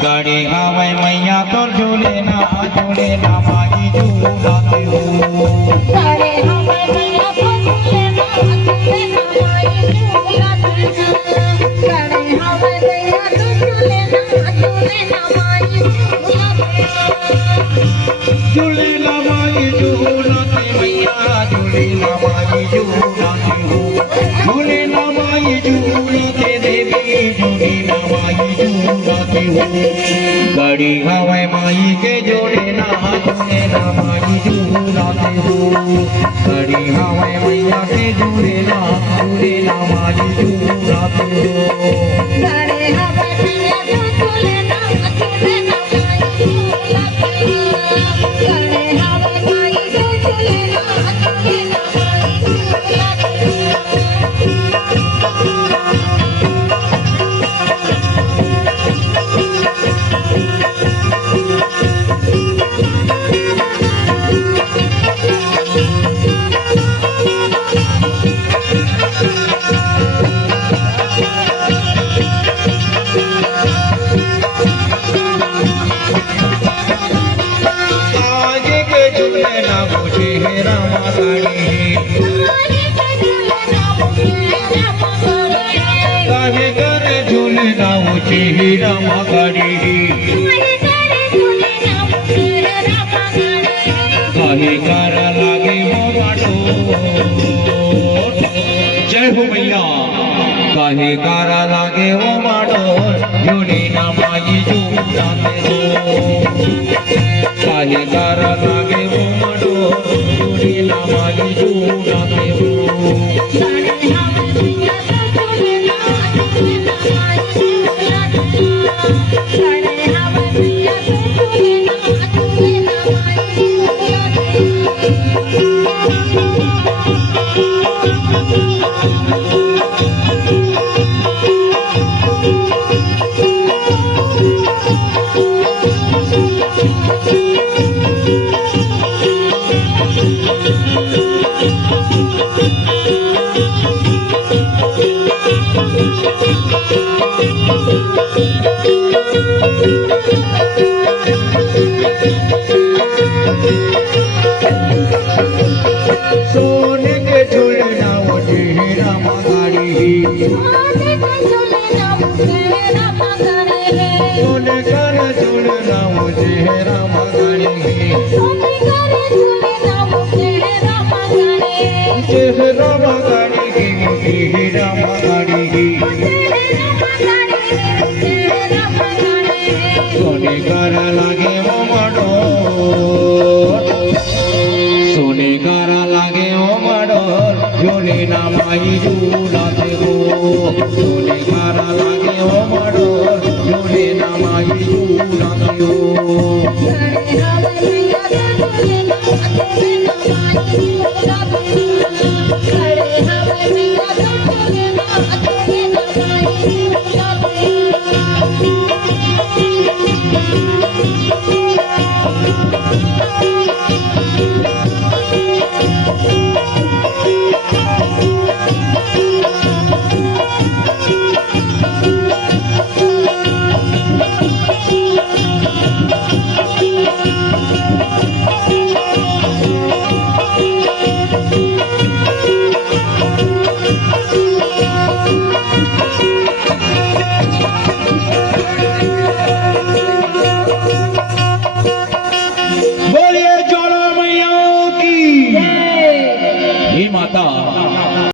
गाड़ी हवे मैया तोर झूले ना माई झूलाते हो। गाड़ी हवे मैया तोर झूले ना माई झूलाते हो। गाड़ी हवे मैया तोर झूले ना माई झूलाते हो। झूले ना माई झूलाते मैया झूले ना माई झूलाते हो। झूले ना माई झूलाते देवी झूले ना माई झूलाते हो। गाड़ी हवे माई के जोड़े ना माई झूलाते हो। गाड़ी हवे मैया के जोड़े ना माई झूलाते हो। गाड़ी हवे मैया तोर झूले ना माई झूलाते हो। गाड़ी हवे माई तोर झूले ना माई झूलाते हो। काहे करे झूले ना ऊँचे रामा गाड़ी, काहे करा लागे वो बाटो। जय हो मैया। काहे करा लागे वो बाटो झूले ना माई झूलाते हो। काहे करा लागे वो बाटो झूले ना माई झूलाते हो। सोने के झूलना मुझे रामा गाड़ी, सोने का झूलना मुझे रामा गाड़ी, रामा गाड़ी की मुझे रामा गाड़ी, सोने करा लागे वो मडो, सोने करा लागे वो मडो झूले ना माई झूलाते हो। सोने करा लागे वो मडो झूले ना माई झूलाते हो। बोलिए जोड़ा मैया की जय। हे माता